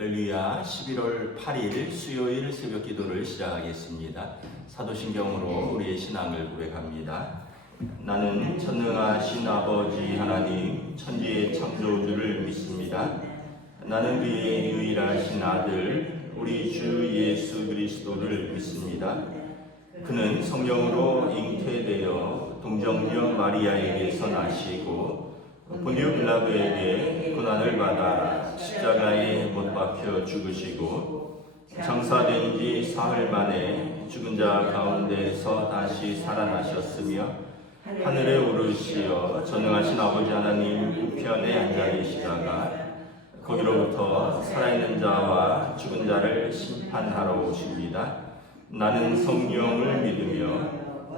할렐루야. 11월 8일 수요일 새벽 기도를 시작하겠습니다. 사도신경으로 우리의 신앙을 고백합니다. 나는 전능하신 아버지 하나님 천지의 창조주를 믿습니다. 나는 그의 유일하신 아들 우리 주 예수 그리스도를 믿습니다. 그는 성령으로 잉태되어 동정녀 마리아에게서 나시고 본디오 빌라도에게 고난을 받아 십자가에 못 박혀 죽으시고 장사된 지 사흘 만에 죽은 자 가운데서 다시 살아나셨으며 하늘에 오르시어 전능하신 아버지 하나님 우편에 앉아 계시다가 거기로부터 살아있는 자와 죽은 자를 심판하러 오십니다. 나는 성령을 믿으며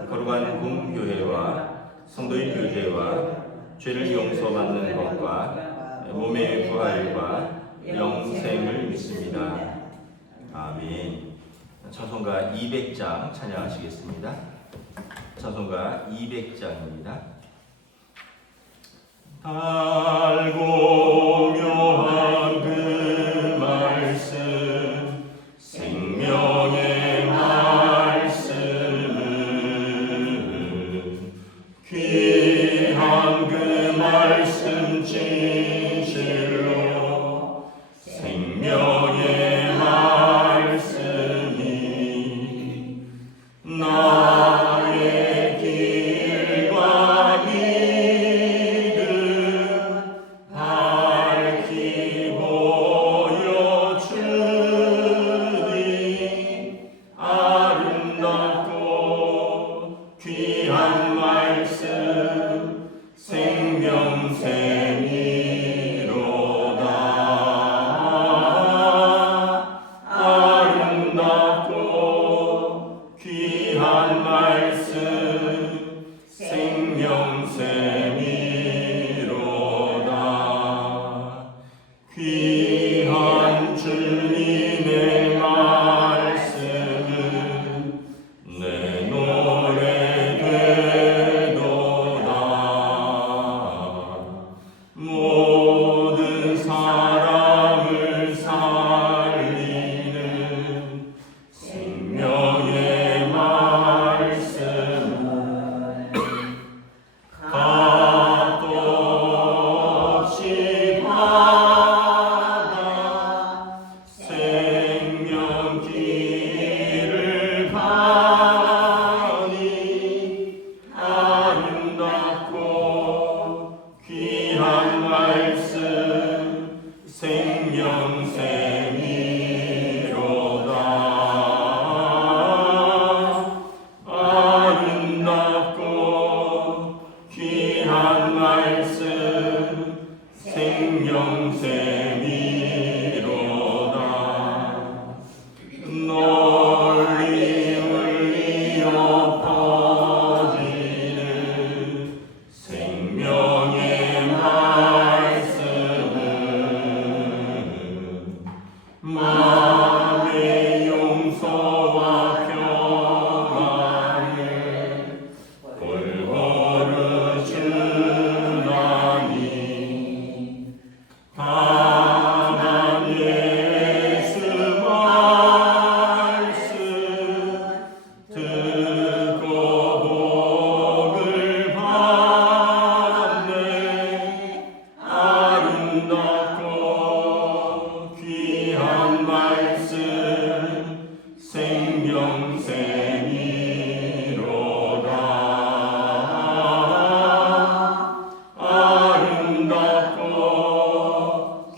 거룩한 공교회와 성도의 교제와 죄를 용서받는 것과 몸의 부활과 영생을 믿습니다. 아멘. 찬송가 200장 찬양하시겠습니다. 찬송가 200장입니다. 달고 묘한 그 말씀 생명의 말씀은 귀한 그 말씀 진실로 생명의 말씀이 나의 길과 믿음 밝히 보여주니 아름답고 귀한 말씀 생명샘이로다. 아름답고 귀한 말씀 생명샘이로다. 귀한 주님의 말씀은 내 노래 되도다. 모든 사람을 살리는 생명의 말씀은 값도 없이 받아 생명길을 가니 아름답고 귀한 말씀 생명샘이로다. 아름답고 귀한 말씀 생명샘이로다. 널리 울리어 퍼지는 생명의 말씀은 마음의 용서와 평안을 골고루 주나니 가난 예수 말씀 듣고 복을 받네. 아름답고 귀한 말씀 생명샘이로다. 아름답고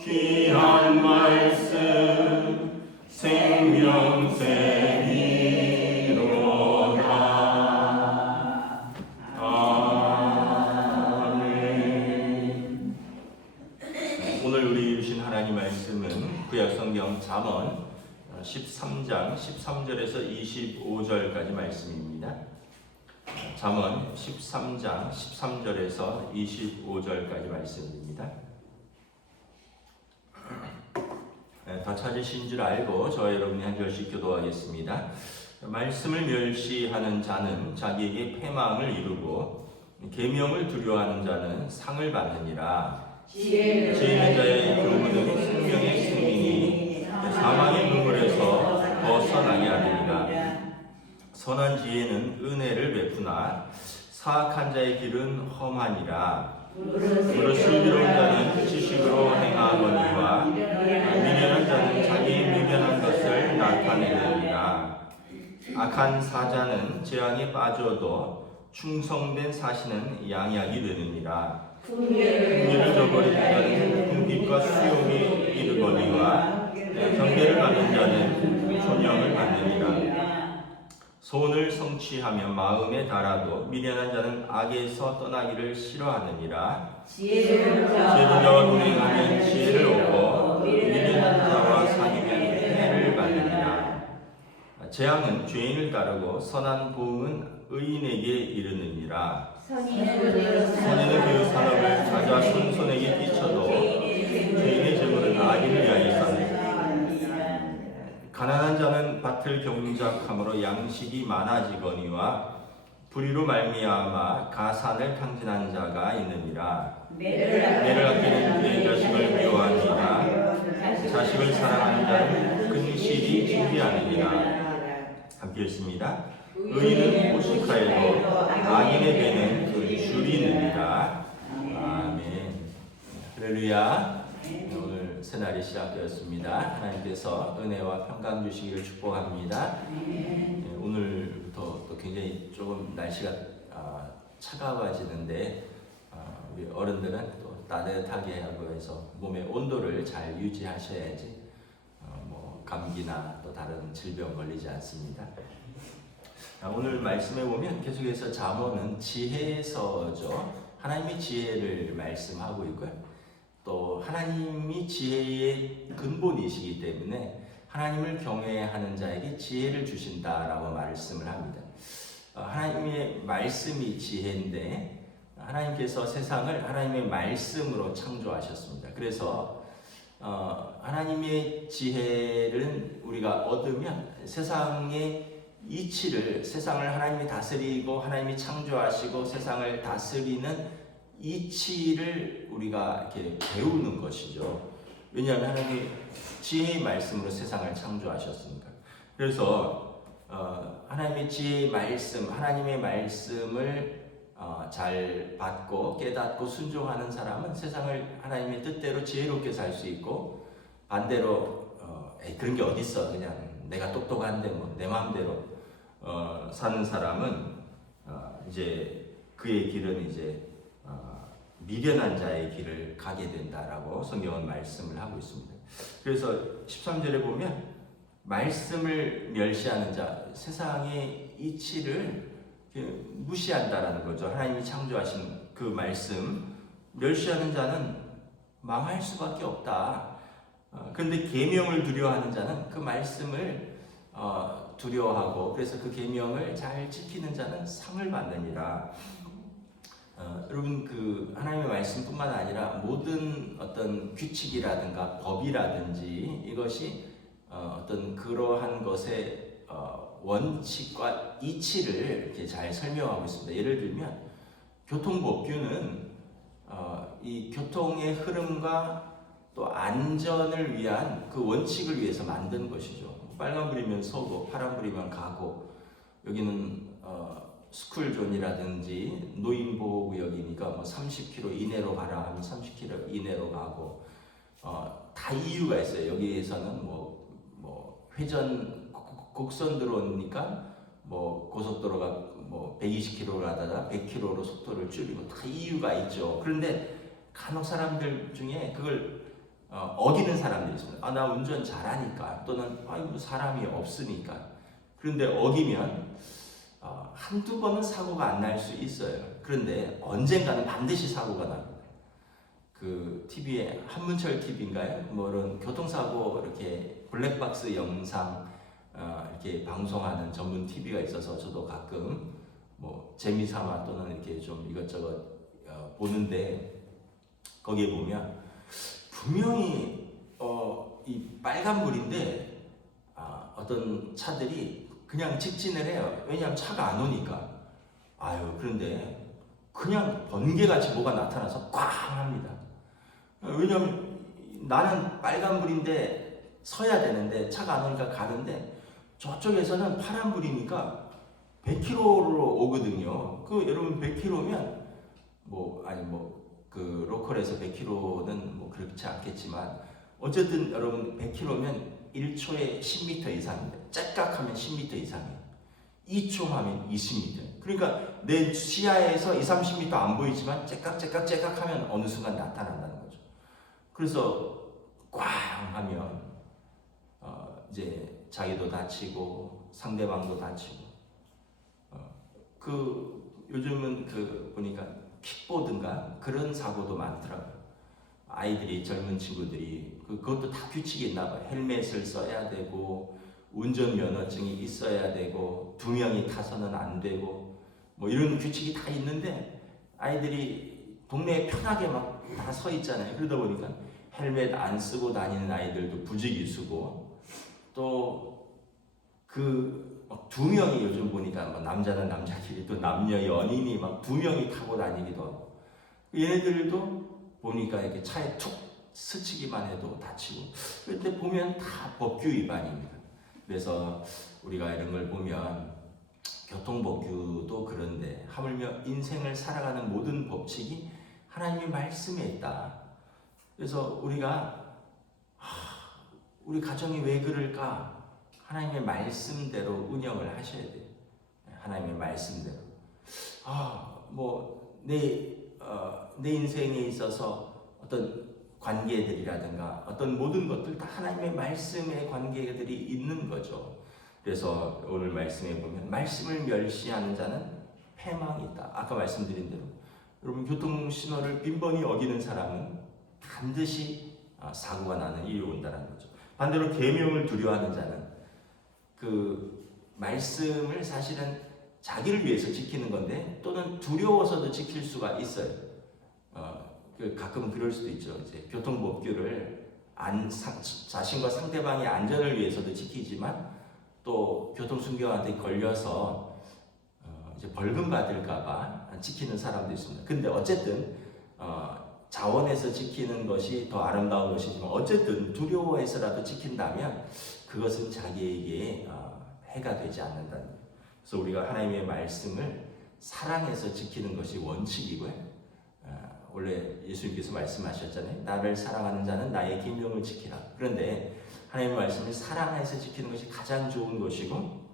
귀한 말씀 생명샘이로다. 아멘. 오늘 우리 주신 하나님 말씀은 구약성경 잠언 13장 13절에서 25절까지 말씀입니다. 잠언 13장 13절에서 25절까지 말씀입니다. 다 찾으신 줄 알고 저와 여러분이 한 절씩 기도하겠습니다. 말씀을 멸시하는 자는 자기에게 패망을 이루고 계명을 두려워하는 자는 상을 받느니라. 지혜 있는 자의 교훈은 생명의 승리니 사악한 자의 길은 험하니라. 무릇 슬기로운 자는 지식으로 행하거니와 미련한 자는 자기 미련한 것을 나타내느니라. 악한 사자는 재앙에 빠져도 충성된 사신은 양약이 되느니라. 풍미를 저버리는 자는 궁핍과 수용이 이르거니와 경계를 받는 자는 존영을 받느니라. 소원을 성취하며 마음에 달아도 미련한 자는 악에서 떠나기를 싫어하느니라. 지혜로운 자와 동행하면 지혜를 얻고 미련한 자와 사귀면 해를 받느니라. 재앙은 죄인을 따르고 선한 보응은 의인에게 이르느니라. 선인은 그 산업을 자기가 손손에게 끼쳐도 죄인의 재물은 악인을 위하여 쌓느니라. 가난한 자는 밭을 경작함으로 양식이 많아지거니와 불의로 말미암아 가산을 탕진한 자가 있느니라. 매를 아끼는 그의 자식을 미워하니라. 자식을 사랑하는 자는 근실이 징계하느니라. 함께 읽습니다. 의인은 포식하여도 악인의 배는 줄이느니라. 아멘. 할렐루야. 오늘 새날이 시작되었습니다. 하나님께서 은혜와 평강 주시기를 축복합니다. 오늘부터 또 굉장히 조금 날씨가 차가워지는데 우리 어른들은 또 따뜻하게 하고 해서 몸의 온도를 잘 유지하셔야지 뭐 감기나 또 다른 질병 걸리지 않습니다. 오늘 말씀에 보면 계속해서 잠언은 지혜서죠. 하나님의 지혜를 말씀하고 있고요. 또 하나님이 지혜의 근본이시기 때문에 하나님을 경외하는 자에게 지혜를 주신다라고 말씀을 합니다. 하나님의 말씀이 지혜인데 하나님께서 세상을 하나님의 말씀으로 창조하셨습니다. 그래서 하나님의 지혜를 우리가 얻으면 세상의 이치를, 세상을 하나님이 다스리고 하나님이 창조하시고 세상을 다스리는 이치를 우리가 이렇게 배우는 것이죠. 왜냐하면 하나님이 지혜의 말씀으로 세상을 창조하셨으니까. 그래서 하나님의 지혜의 말씀, 하나님의 말씀을 잘 받고 깨닫고 순종하는 사람은 세상을 하나님의 뜻대로 지혜롭게 살 수 있고, 반대로 그런 게 어딨어, 그냥 내가 똑똑한데 뭐 내 마음대로 사는 사람은 이제 그의 길은 이제 미련한 자의 길을 가게 된다라고 성경은 말씀을 하고 있습니다. 그래서 13절에 보면 말씀을 멸시하는 자, 세상의 이치를 무시한다라는 거죠. 하나님이 창조하신 그 말씀 멸시하는 자는 망할 수밖에 없다. 그런데 계명을 두려워하는 자는 그 말씀을 두려워하고 그래서 그 계명을 잘 지키는 자는 상을 받느니라. 여러분 그 하나님의 말씀뿐만 아니라 모든 어떤 규칙이라든가 법이라든지 이것이 어떤 그러한 것의 원칙과 이치를 이렇게 잘 설명하고 있습니다. 예를 들면 교통법규는 이 교통의 흐름과 또 안전을 위한 그 원칙을 위해서 만든 것이죠. 빨간불이면 서고 파란불이면 가고, 여기는 스쿨존이라든지 노인보호구역이니까 뭐 30km 이내로 가라 하면 30km 이내로 가고, 다 이유가 있어요. 여기에서는 뭐 회전 곡선 들어오니까 뭐 고속도로가 뭐 120km로 가다가 100km로 속도를 줄이고 다 이유가 있죠. 그런데 간혹 사람들 중에 그걸 어기는 사람들이 있습니다. 나 운전 잘하니까, 또는 사람이 없으니까. 그런데 어기면 한두 번은 사고가 안 날 수 있어요. 그런데 언젠가는 반드시 사고가 납니다. 그 TV에 한문철 TV인가요? 뭐 이런 교통사고 이렇게 블랙박스 영상 이렇게 방송하는 전문 TV가 있어서 저도 가끔 뭐 재미삼아 또는 이렇게 좀 이것저것 보는데, 거기에 보면 분명히 이 빨간불인데 어떤 차들이 그냥 직진을 해요. 왜냐하면 차가 안 오니까. 그런데 그냥 번개같이 뭐가 나타나서 꽝 합니다. 왜냐하면 나는 빨간불인데 서야 되는데 차가 안 오니까 가는데, 저쪽에서는 파란불이니까 100km로 오거든요. 여러분 100km면 그 로컬에서 100km는 뭐 그렇지 않겠지만 어쨌든 여러분 100km면 1초에 10m 이상입니다. 째깍하면 10m 이상이에요. 2초 하면 20m. 그러니까 내 시야에서 30m 안 보이지만 째깍 하면 어느 순간 나타난다는 거죠. 그래서 꽝 하면 이제 자기도 다치고 상대방도 다치고 요즘은 보니까 킥보드인가 그런 사고도 많더라고요. 아이들이 젊은 친구들이 그것도 다 규칙이 있나 봐요. 헬멧을 써야 되고 운전면허증이 있어야 되고 2명이 타서는 안 되고 뭐 이런 규칙이 다 있는데 아이들이 동네에 편하게 막 다 서 있잖아요. 그러다 보니까 헬멧 안 쓰고 다니는 아이들도 부지기수고 또 2명이 요즘 보니까 뭐 남자는 남자끼리 또 남녀 연인이 막 2명이 타고 다니기도 하고 얘네들도 보니까 이렇게 차에 툭 스치기만 해도 다치고 그때 보면 다 법규 위반입니다. 그래서 우리가 이런 걸 보면 교통법규도 그런데 하물며 인생을 살아가는 모든 법칙이 하나님의 말씀에 있다. 그래서 우리 가정이 왜 그럴까? 하나님의 말씀대로 운영을 하셔야 돼요. 하나님의 말씀대로. 내 인생에 있어서 어떤 관계들이라든가 어떤 모든 것들 다 하나님의 말씀의 관계들이 있는 거죠. 그래서 오늘 말씀에 보면 말씀을 멸시하는 자는 패망이 있다. 아까 말씀드린 대로 여러분 교통신호를 빈번히 어기는 사람은 반드시 사고가 나는 일이 온다는 거죠. 반대로 계명을 두려워하는 자는 말씀을 사실은 자기를 위해서 지키는 건데 또는 두려워서도 지킬 수가 있어요. 가끔 그럴 수도 있죠. 이제 교통법규를 자신과 상대방의 안전을 위해서도 지키지만 또 교통순경한테 걸려서 이제 벌금 받을까봐 지키는 사람도 있습니다. 근데 어쨌든 자원해서 지키는 것이 더 아름다운 것이지만 어쨌든 두려워해서라도 지킨다면 그것은 자기에게 해가 되지 않는다는 거예요. 그래서 우리가 하나님의 말씀을 사랑해서 지키는 것이 원칙이고요. 원래 예수님께서 말씀하셨잖아요. 나를 사랑하는 자는 나의 계명을 지키라. 그런데 하나님의 말씀을 사랑해서 지키는 것이 가장 좋은 것이고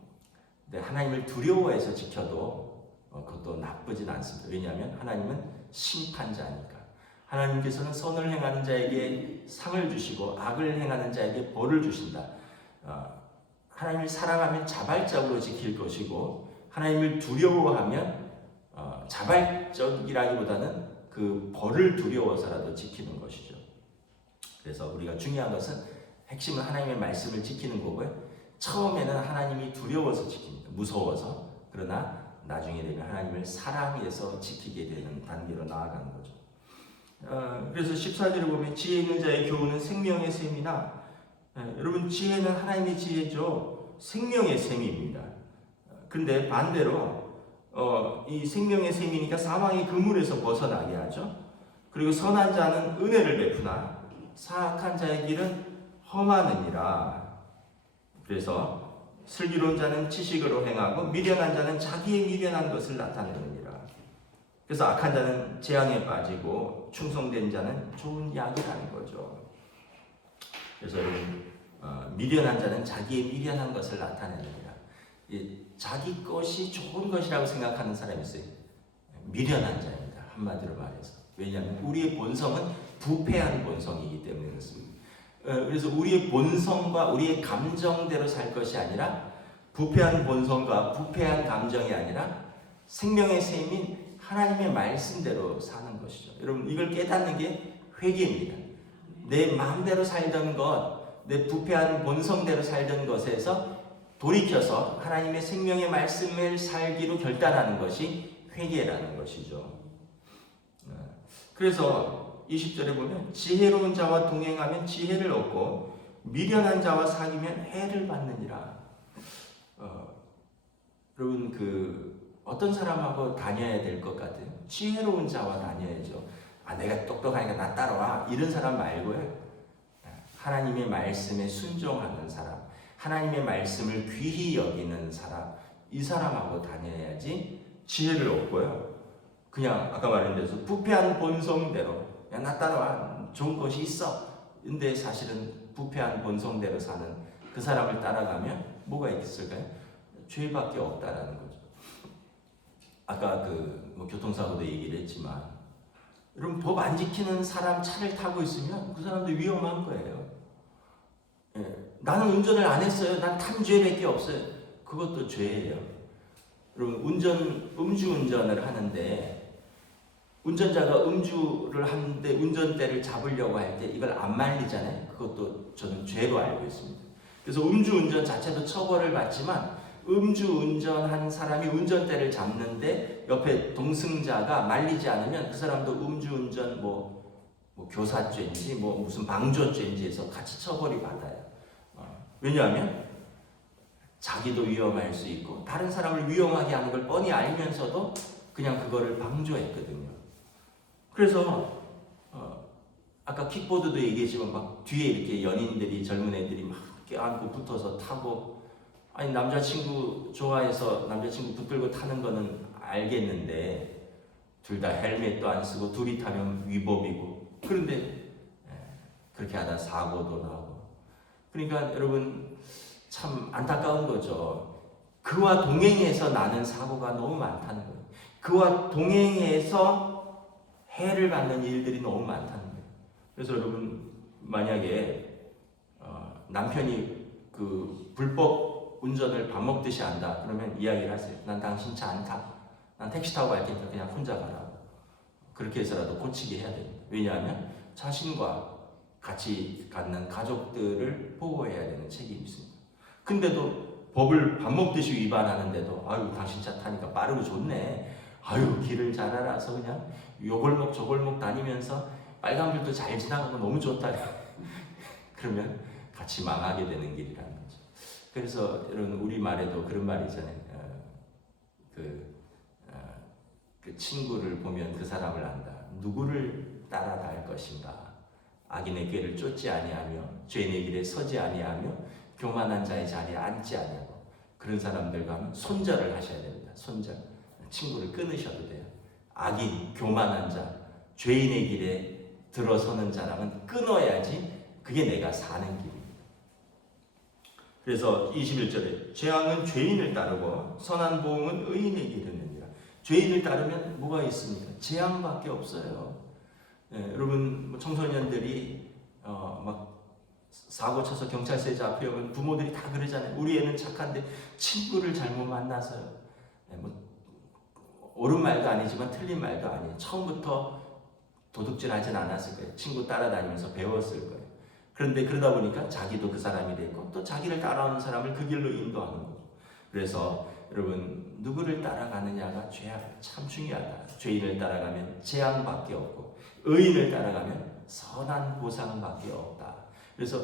하나님을 두려워해서 지켜도 그것도 나쁘진 않습니다. 왜냐하면 하나님은 심판자니까. 하나님께서는 선을 행하는 자에게 상을 주시고 악을 행하는 자에게 벌을 주신다. 하나님을 사랑하면 자발적으로 지킬 것이고 하나님을 두려워하면 자발적이라기보다는 그 벌을 두려워서라도 지키는 것이죠. 그래서 우리가 중요한 것은 핵심은 하나님의 말씀을 지키는 거고요. 처음에는 하나님이 두려워서 지킵니다. 무서워서. 그러나 나중에 되면 하나님을 사랑해서 지키게 되는 단계로 나아가는 거죠. 그래서 14절에 보면 지혜 있는 자의 교훈은 생명의 샘이나 여러분 지혜는 하나님의 지혜죠. 생명의 샘입니다. 근데 반대로 이 생명의 샘이니까 사망의 그물에서 벗어나게 하죠. 그리고 선한 자는 은혜를 베푸나 사악한 자의 길은 험하느니라. 그래서 슬기로운 자는 지식으로 행하고 미련한 자는 자기의 미련한 것을 나타내느니라. 그래서 악한 자는 재앙에 빠지고 충성된 자는 좋은 약이라는 거죠. 그래서 미련한 자는 자기의 미련한 것을 나타내느니라. 자기 것이 좋은 것이라고 생각하는 사람이 있어요. 미련한 자입니다. 한마디로 말해서. 왜냐하면 우리의 본성은 부패한 본성이기 때문에 그렇습니다. 그래서 우리의 본성과 우리의 감정대로 살 것이 아니라 부패한 본성과 부패한 감정이 아니라 생명의 샘인 하나님의 말씀대로 사는 것이죠. 여러분 이걸 깨닫는 게 회개입니다. 내 마음대로 살던 것, 내 부패한 본성대로 살던 것에서 돌이켜서 하나님의 생명의 말씀을 살기로 결단하는 것이 회개라는 것이죠. 그래서 20절에 보면 지혜로운 자와 동행하면 지혜를 얻고 미련한 자와 사귀면 해를 받느니라. 여러분 어떤 사람하고 다녀야 될 것 같아요? 지혜로운 자와 다녀야죠. 내가 똑똑하니까 나 따라와 이런 사람 말고요. 하나님의 말씀에 순종하는 사람, 하나님의 말씀을 귀히 여기는 사람, 이 사람하고 다녀야지 지혜를 얻고요. 그냥 아까 말한 대로 부패한 본성대로 야, 나 따라와 좋은 것이 있어. 근데 사실은 부패한 본성대로 사는 그 사람을 따라가면 뭐가 있을까요? 죄밖에 없다라는 거죠. 아까 뭐 교통사고도 얘기를 했지만 여러분 법 안 지키는 사람 차를 타고 있으면 그 사람도 위험한 거예요. 예, 나는 운전을 안 했어요. 난 탐죄밖에 없어요. 그것도 죄예요. 여러분 음주운전을 하는데 운전자가 음주를 하는데 운전대를 잡으려고 할 때 이걸 안 말리잖아요. 그것도 저는 죄로 알고 있습니다. 그래서 음주운전 자체도 처벌을 받지만 음주운전한 사람이 운전대를 잡는데 옆에 동승자가 말리지 않으면 그 사람도 음주운전 뭐 교사죄인지 무슨 방조죄인지 해서 같이 처벌이 받아요. 왜냐하면 자기도 위험할 수 있고 다른 사람을 위험하게 하는 걸 뻔히 알면서도 그냥 그거를 방조했거든요. 그래서 아까 킥보드도 얘기했지만 막 뒤에 이렇게 연인들이 젊은 애들이 막 껴안고 붙어서 타고 아니 남자친구 좋아해서 남자친구 붙들고 타는 거는 알겠는데 둘 다 헬멧도 안 쓰고 둘이 타면 위법이고 그런데 그렇게 하다 사고도 나고 그러니까 여러분 참 안타까운 거죠. 그와 동행해서 나는 사고가 너무 많다는 거예요. 그와 동행해서 해를 받는 일들이 너무 많다는 거예요. 그래서 여러분 만약에 남편이 그 불법 운전을 밥 먹듯이 한다 그러면 이야기를 하세요. 난 당신 차 안 타. 난 택시 타고 갈 테니까 그냥 혼자 가라. 그렇게 해서라도 고치게 해야 됩니다. 왜냐하면 자신과 같이 갖는 가족들을 보호해야 되는 책임이 있습니다. 근데도 법을 밥 먹듯이 위반하는데도 아유 당신 차 타니까 빠르고 좋네. 아유 길을 잘 알아서 그냥 요 골목 저 골목 다니면서 빨간불도 잘 지나가고 너무 좋다. 그러면 같이 망하게 되는 길이라는 거죠. 그래서 여러분 우리 말에도 그런 말이 있잖아요. 그 친구를 보면 그 사람을 안다. 누구를 따라갈 것인가? 악인의 꾀를 쫓지 아니하며 죄인의 길에 서지 아니하며 교만한 자의 자리에 앉지 아니하고 그런 사람들과 하면 손절을 하셔야 됩니다. 손절. 친구를 끊으셔도 돼요. 악인, 교만한 자, 죄인의 길에 들어서는 자랑은 끊어야지 그게 내가 사는 길입니다. 그래서 21절에 재앙은 죄인을 따르고 선한 보응은 의인에게 이르느니라. 죄인을 따르면 뭐가 있습니까? 재앙밖에 없어요. 여러분 청소년들이 막 사고 쳐서 경찰서에 잡혀오면 부모들이 다 그러잖아요. 우리 애는 착한데 친구를 잘못 만나서요. 옳은 말도 아니지만 틀린 말도 아니에요. 처음부터 도둑질 하진 않았을 거예요. 친구 따라다니면서 배웠을 거예요. 그런데 그러다 보니까 자기도 그 사람이 되고 또 자기를 따라오는 사람을 그 길로 인도하는 거죠. 그래서 여러분 누구를 따라가느냐가 참 중요하다. 죄인을 따라가면 재앙밖에 없고 의인을 따라가면 선한 보상밖에 없다. 그래서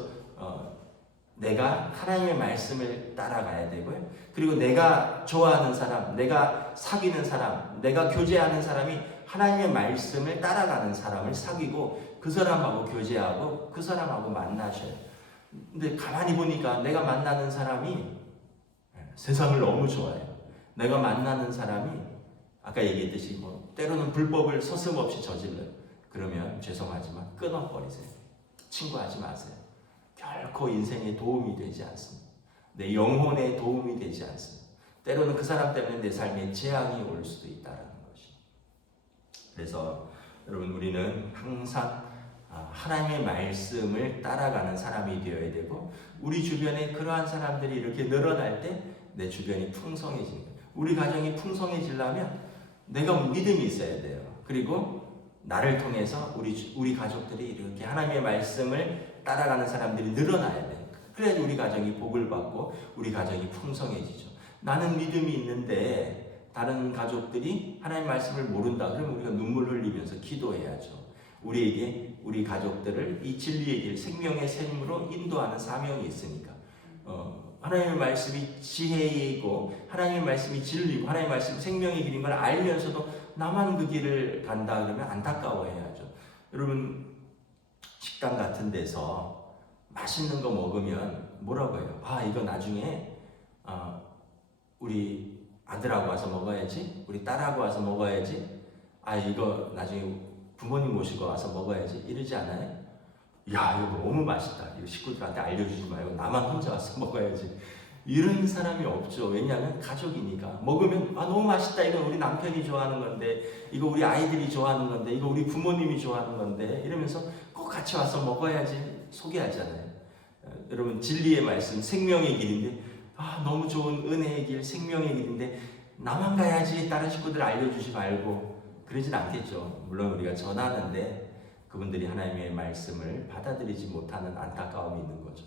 내가 하나님의 말씀을 따라가야 되고요. 그리고 내가 좋아하는 사람, 내가 사귀는 사람, 내가 교제하는 사람이 하나님의 말씀을 따라가는 사람을 사귀고 그 사람하고 교제하고 그 사람하고 만나셔요. 근데 가만히 보니까 내가 만나는 사람이 세상을 너무 좋아해요. 내가 만나는 사람이 아까 얘기했듯이 때로는 불법을 서슴없이 저질러요. 그러면 죄송하지만 끊어버리세요. 친구하지 마세요. 결코 인생에 도움이 되지 않습니다. 내 영혼에 도움이 되지 않습니다. 때로는 그 사람 때문에 내 삶에 재앙이 올 수도 있다는 것이. 그래서 여러분 우리는 항상 하나님의 말씀을 따라가는 사람이 되어야 되고 우리 주변에 그러한 사람들이 이렇게 늘어날 때 내 주변이 풍성해지는 거예요. 우리 가정이 풍성해지려면 내가 믿음이 있어야 돼요. 그리고 나를 통해서 우리 가족들이 이렇게 하나님의 말씀을 따라가는 사람들이 늘어나야 돼요. 그래야 우리 가정이 복을 받고 우리 가정이 풍성해지죠. 나는 믿음이 있는데 다른 가족들이 하나님 말씀을 모른다. 그러면 우리가 눈물 흘리면서 기도해야죠. 우리에게 우리 가족들을 이 진리의 길, 생명의 샘으로 인도하는 사명이 있으니까 하나님의 말씀이 지혜이고 하나님의 말씀이 진리고 하나님의 말씀이 생명의 길인 걸 알면서도 나만 그 길을 간다 그러면 안타까워해야죠. 여러분 식당 같은 데서 맛있는 거 먹으면 뭐라고 해요? 이거 나중에 우리 아들하고 와서 먹어야지, 우리 딸하고 와서 먹어야지, 이거 나중에 부모님 모시고 와서 먹어야지 이러지 않아요? 야, 이거 너무 맛있다, 이거 식구들한테 알려주지 말고 나만 혼자 와서 먹어야지, 이런 사람이 없죠. 왜냐하면 가족이니까. 먹으면 너무 맛있다, 이거 우리 남편이 좋아하는 건데, 이거 우리 아이들이 좋아하는 건데, 이거 우리 부모님이 좋아하는 건데, 이러면서 꼭 같이 와서 먹어야지 소개하잖아요. 여러분, 진리의 말씀, 생명의 길인데, 너무 좋은 은혜의 길, 생명의 길인데 나만 가야지 다른 식구들 알려주지 말고 그러진 않겠죠. 물론 우리가 전하는데 그분들이 하나님의 말씀을 받아들이지 못하는 안타까움이 있는 거죠.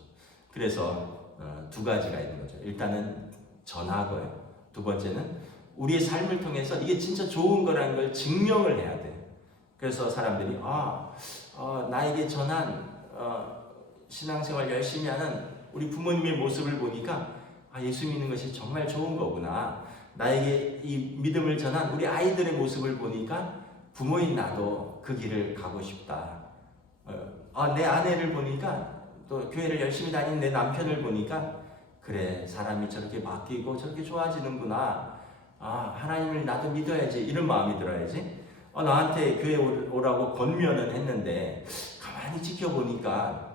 그래서 두 가지가 있는 거죠. 일단은 전하고요. 두 번째는 우리의 삶을 통해서 이게 진짜 좋은 거라는 걸 증명을 해야 돼. 그래서 사람들이 나에게 전한 신앙생활 열심히 하는 우리 부모님의 모습을 보니까 예수 믿는 것이 정말 좋은 거구나. 나에게 이 믿음을 전한 우리 아이들의 모습을 보니까 부모인 나도 그 길을 가고 싶다. 내 아내를 보니까 또 교회를 열심히 다니는 내 남편을 보니까 그래, 사람이 저렇게 바뀌고 저렇게 좋아지는구나. 하나님을 나도 믿어야지, 이런 마음이 들어야지. 나한테 교회 오라고 권면은 했는데 가만히 지켜보니까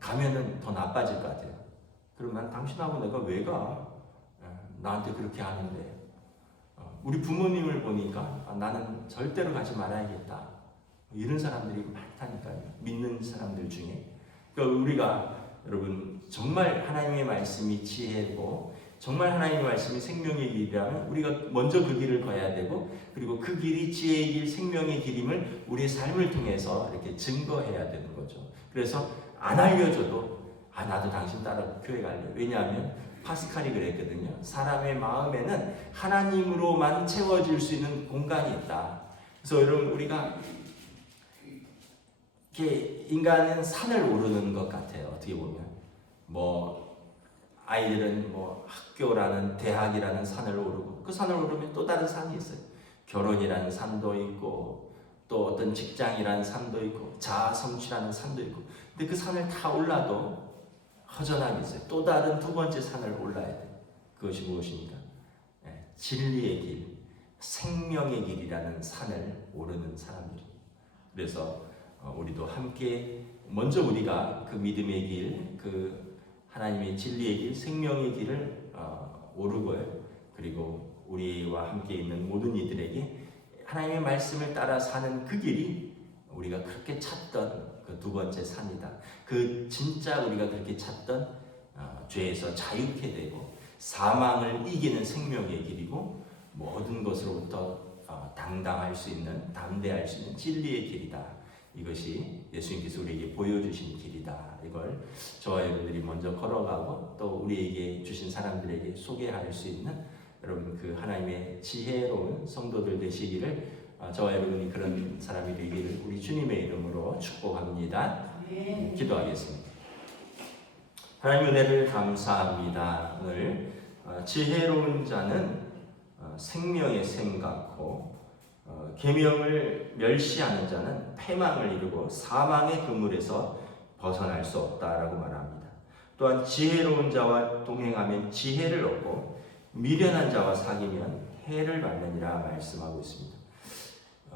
가면은 더 나빠질 것 같아요. 그러면 당신하고 내가 왜 가? 나한테 그렇게 하는데. 우리 부모님을 보니까 나는 절대로 가지 말아야겠다. 이런 사람들이 많다니까요. 믿는 사람들 중에. 그러니까 우리가 여러분 정말 하나님의 말씀이 지혜고 정말 하나님의 말씀이 생명의 길이라면 우리가 먼저 그 길을 가야 되고, 그리고 그 길이 지혜의 길, 생명의 길임을 우리의 삶을 통해서 이렇게 증거해야 되는 거죠. 그래서 안 알려줘도 나도 당신 따라 교회 갈래. 왜냐하면 파스칼이 그랬거든요. 사람의 마음에는 하나님으로만 채워질 수 있는 공간이 있다. 그래서 여러분, 우리가 이렇게 인간은 산을 오르는 것 같아요. 어떻게 보면 아이들은 학교라는, 대학이라는 산을 오르고, 그 산을 오르면 또 다른 산이 있어요. 결혼이라는 산도 있고, 또 어떤 직장이라는 산도 있고, 자아 성취라는 산도 있고. 근데 그 산을 다 올라도 허전함이 있어요. 또 다른 두 번째 산을 올라야 돼요. 그것이 무엇입니까? 진리의 길, 생명의 길이라는 산을 오르는 사람들입니다. 그래서 우리도 함께 먼저 우리가 그 믿음의 길, 그 하나님의 진리의 길, 생명의 길을 오르고요. 그리고 우리와 함께 있는 모든 이들에게 하나님의 말씀을 따라 사는 그 길이 우리가 그렇게 찾던 그 두 번째 산이다. 그 진짜 우리가 그렇게 찾던 죄에서 자유케 되고 사망을 이기는 생명의 길이고, 모든 것으로부터 당당할 수 있는, 담대할 수 있는 진리의 길이다. 이것이 예수님께서 우리에게 보여주신 길이다. 이걸 저와 여러분들이 먼저 걸어가고 또 우리에게 주신 사람들에게 소개할 수 있는 여러분 그 하나님의 지혜로운 성도들 되시기를, 저와 여러분이 그런 사람이 되기를 우리 주님의 이름으로 축복합니다. 기도하겠습니다. 하나님 은혜를 감사합니다. 오늘 지혜로운 자는 생명의 샘 같고 계명을 멸시하는 자는 패망을 이루고 사망의 그물에서 벗어날 수 없다라고 말합니다. 또한 지혜로운 자와 동행하면 지혜를 얻고 미련한 자와 사귀면 해를 받느니라 말씀하고 있습니다.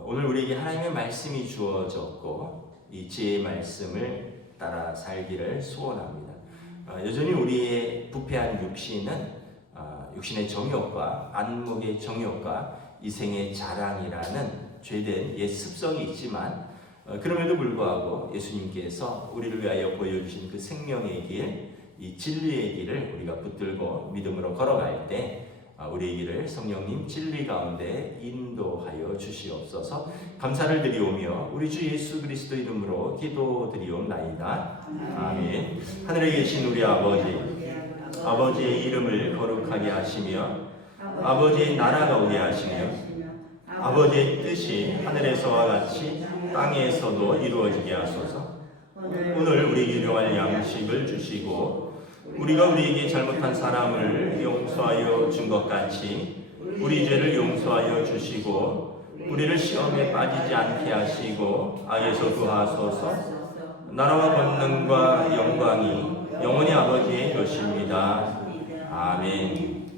오늘 우리에게 하나님의 말씀이 주어졌고 이 지혜의 말씀을 따라 살기를 소원합니다. 여전히 우리의 부패한 육신은 육신의 정욕과 안목의 정욕과 이생의 자랑이라는 죄된 옛 습성이 있지만, 그럼에도 불구하고 예수님께서 우리를 위하여 보여주신 그 생명의 길, 이 진리의 길을 우리가 붙들고 믿음으로 걸어갈 때 우리의 길을 성령님 진리 가운데 인도하여 주시옵소서. 감사를 드리오며 우리 주 예수 그리스도 이름으로 기도드리옵나이다. 아멘. 하늘에 계신 우리 아버지의 이름을 거룩하게 하시며 아버지의 나라가 오게 하시며 아버지의 뜻이 하늘에서와 같이 땅에서도 이루어지게 하소서. 오늘 우리에게 일용할 양식을 주시고 우리가 우리에게 잘못한 사람을 용서하여 준 것 같이 우리 죄를 용서하여 주시고 우리를 시험에 빠지지 않게 하시고 악에서 구하소서. 나라와 권능과 영광이 영원히 아버지의 것입니다. 아멘.